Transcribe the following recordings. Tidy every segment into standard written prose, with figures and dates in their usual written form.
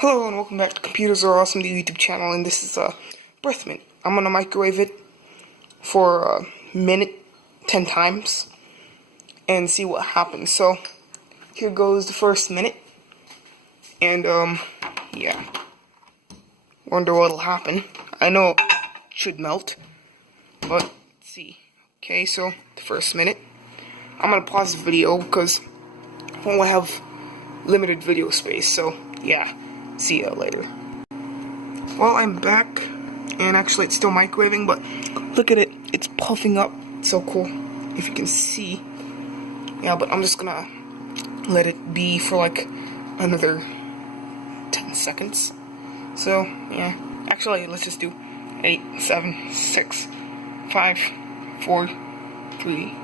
Hello and welcome back to Computers Are Awesome, the YouTube channel, and this is Birth Mint. I'm gonna microwave it for a minute 10 times and see what happens. So here goes the first minute, and yeah, wonder what'll happen. I know it should melt, but let's see. Okay, so the first minute, I'm gonna pause the video because I won't have limited video space. So yeah. See ya later. Well, I'm back, and actually it's still microwaving, but look at it. It's puffing up. It's so cool, if you can see. Yeah, but I'm just gonna let it be for like another 10 seconds. So, yeah. Actually, let's just do 8, 7, 6, 5, 4, 3,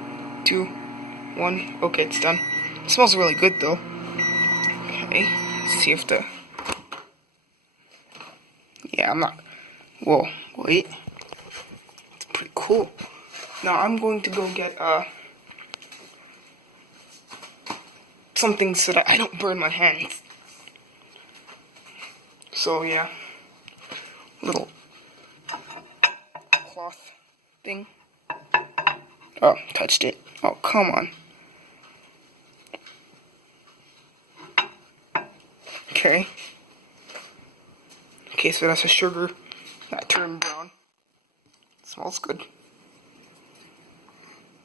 2, 1. Okay, it's done. It smells really good, though. Okay, let's see if the... Yeah, I'm not... Whoa, wait. It's pretty cool. Now, I'm going to go get, something so that I don't burn my hands. So, yeah. Little cloth thing. Oh, touched it. Oh, come on. Okay. Okay, so that's the sugar that turned brown. It smells good.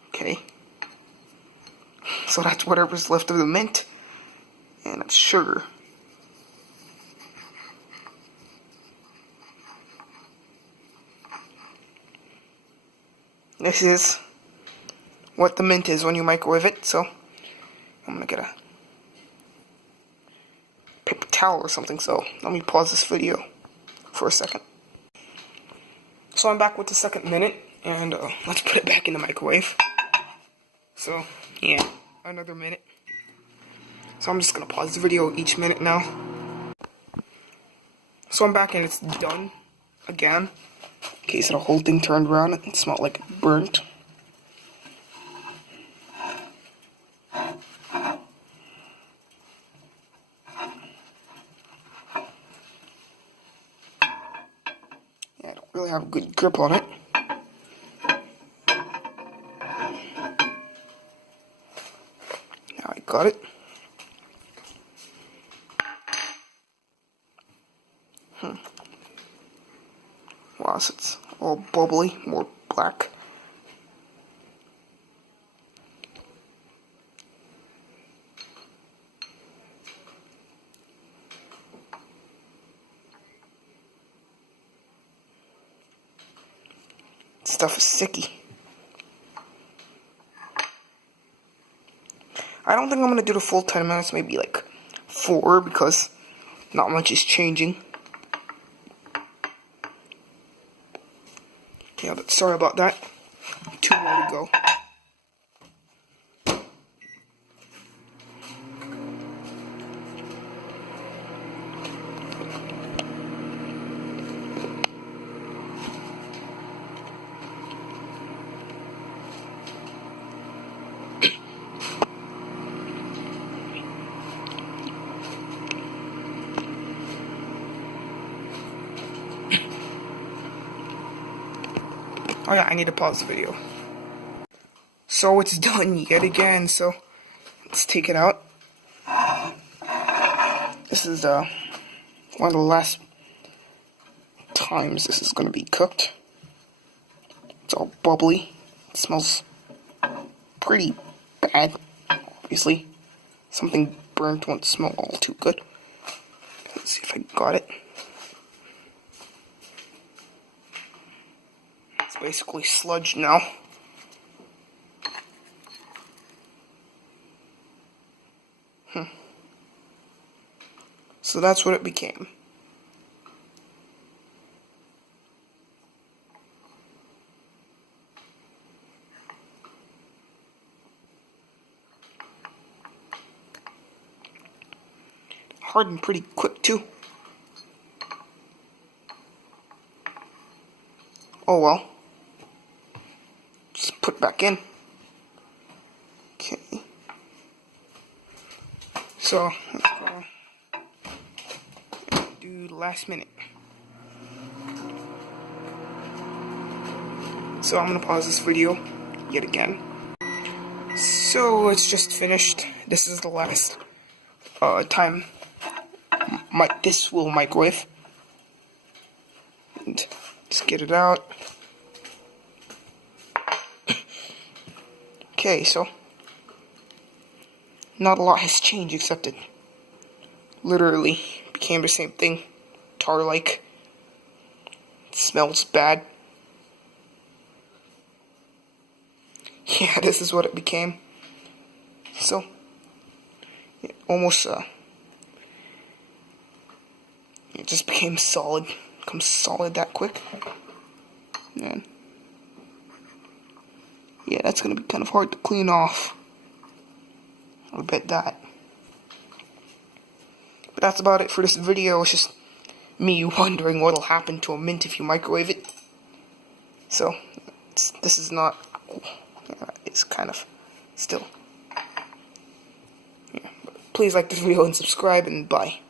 Okay. So that's whatever's left of the mint. And it's sugar. This is what the mint is when you microwave it, so I'm gonna get a paper towel or something, so let me pause this video for a second. So I'm back with the second minute, and let's put it back in the microwave. So, yeah, another minute. So I'm just gonna pause the video each minute now. So I'm back and it's done again. Okay, so the whole thing turned around and it smelled like it burnt. Yeah, I don't really have a good grip on it. Now I got it. Wow, so it's all bubbly, more black. Stuff is sticky. I don't think I'm gonna do the full 10 minutes, maybe like 4, because not much is changing. Yeah, but sorry about that. 2 more to go. Oh yeah, I need to pause the video. So it's done yet again, so let's take it out. This is one of the last times this is going to be cooked. It's all bubbly. It smells pretty bad, obviously. Something burnt won't smell all too good. Let's see if I got it. It's basically sludge now. So that's what it became. Hardened pretty quick too. Oh well. Just put it back in. Okay. So let's go Dude, last minute. So I'm gonna pause this video yet again. So it's just finished. This is the last time this will microwave. And just get it out. Okay, so not a lot has changed except it literally became the same thing. Tar-like. It smells bad. Yeah, this is what it became. So, it almost, it just became solid. Becomes solid that quick. And, yeah, that's gonna be kind of hard to clean off. I'll bet that. But that's about it for this video. It's just me wondering what'll happen to a mint if you microwave it. So, this is not... It's kind of still. Yeah. Please like this video and subscribe, and bye.